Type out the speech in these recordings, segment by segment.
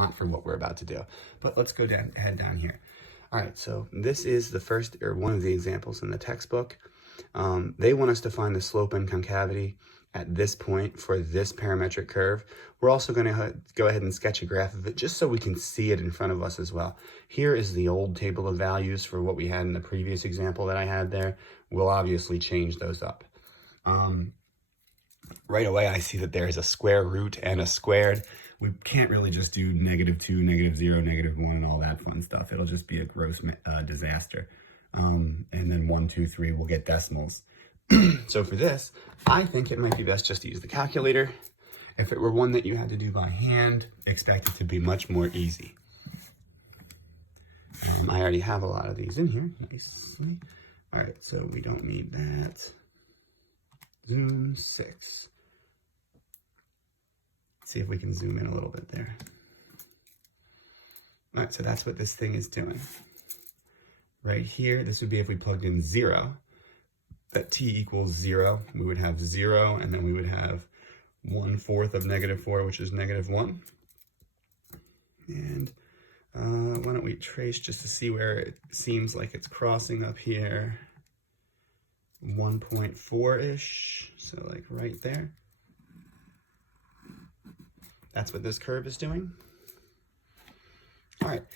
not for what we're about to do. But let's go head down here. All right, so this is the first, or one of the examples in the textbook. They want us to find the slope and concavity at this point for this parametric curve. We're also going to go ahead and sketch a graph of it just so we can see it in front of us as well. Here is the old table of values for what we had in the previous example that I had there. We'll obviously change those up. Right away, I see that there is a square root and a squared. We can't really just do -2, -0, -1, and all that fun stuff. It'll just be a gross disaster. And then 1, 2, 3, we'll get decimals. So for this, I think it might be best just to use the calculator. If it were one that you had to do by hand, expect it to be much more easy. I already have a lot of these in here, nicely. All right, so we don't need that. Zoom 6. Let's see if we can zoom in a little bit there. All right, so that's what this thing is doing. Right here, this would be if we plugged in 0. At t equals 0, we would have 0, and then we would have 1/4 of -4, which is -1. And why don't we trace just to see where it seems like it's crossing up here. 1.4-ish, so like right there. That's what this curve is doing. All right,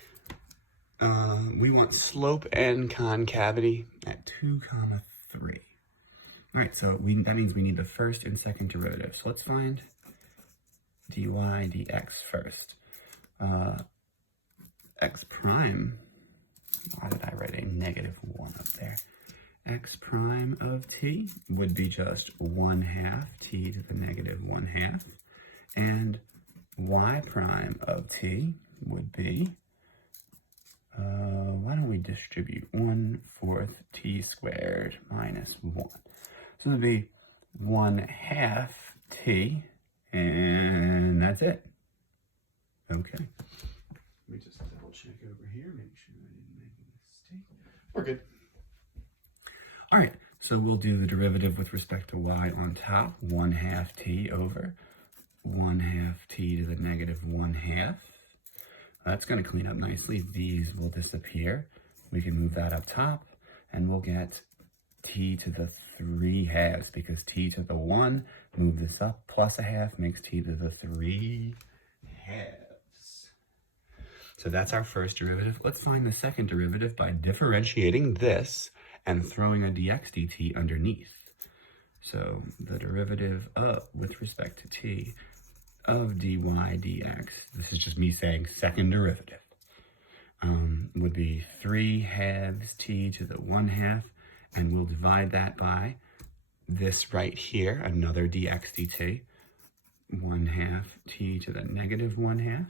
we want slope and concavity at 2, 3. All right, so that means we need the first and second derivative. So let's find dy dx first. X prime, why did I write a -1 up there? X prime of t would be just 1/2 t to the -1/2. And y prime of t would be, why don't we distribute 1/4 t squared minus 1. So it'd be 1/2 t, and that's it. Okay. Let me just double check over here, make sure I didn't make a mistake. We're good. All right, so we'll do the derivative with respect to y on top, 1/2 t over 1/2 t to the -1/2. That's going to clean up nicely. These will disappear. We can move that up top, and we'll get t to the 3/2 because t to the 1, move this up, plus 1/2 makes t to the 3/2. So that's our first derivative. Let's find the second derivative by differentiating this and throwing a dx dt underneath. So the derivative with respect to t of dy dx, this is just me saying second derivative, would be 3/2 t to the 1/2, and we'll divide that by this right here, another dx dt, 1/2 t to the -1/2.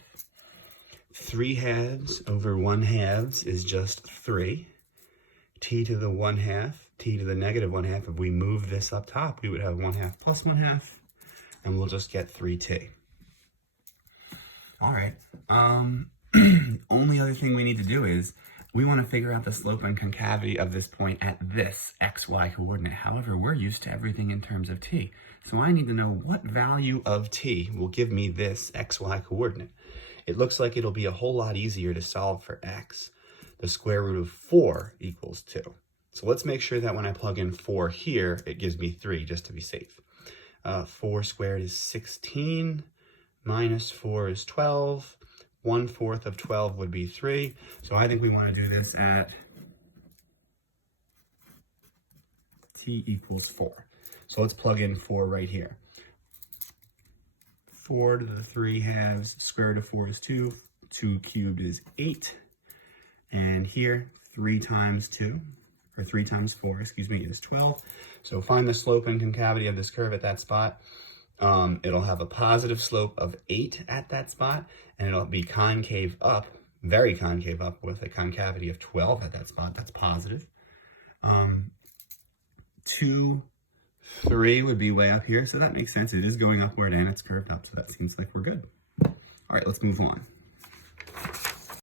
3/2 over 1/2 is just 3. T to the 1/2, t to the -1/2. If we move this up top, we would have 1/2 plus 1/2, and we'll just get 3t. All right. Only other thing we need to do is we want to figure out the slope and concavity of this point at this xy coordinate. However, we're used to everything in terms of t. So I need to know what value of t will give me this xy coordinate. It looks like it'll be a whole lot easier to solve for x. The square root of 4 equals 2. So let's make sure that when I plug in 4 here, it gives me 3 just to be safe. 4 squared is 16, minus 4 is 12. 1/4 of 12 would be 3. So I think we want to do this at t equals 4. So let's plug in 4 right here. 4 to the 3/2, square root of 4 is 2. 2 cubed is 8. And here, 3 times 2, or 3 times 4, excuse me, is 12. So find the slope and concavity of this curve at that spot. It'll have a positive slope of 8 at that spot, and it'll be concave up, very concave up, with a concavity of 12 at that spot. That's positive. 2, 3 would be way up here, so that makes sense. It is going upward and it's curved up, so that seems like we're good. All right, let's move on.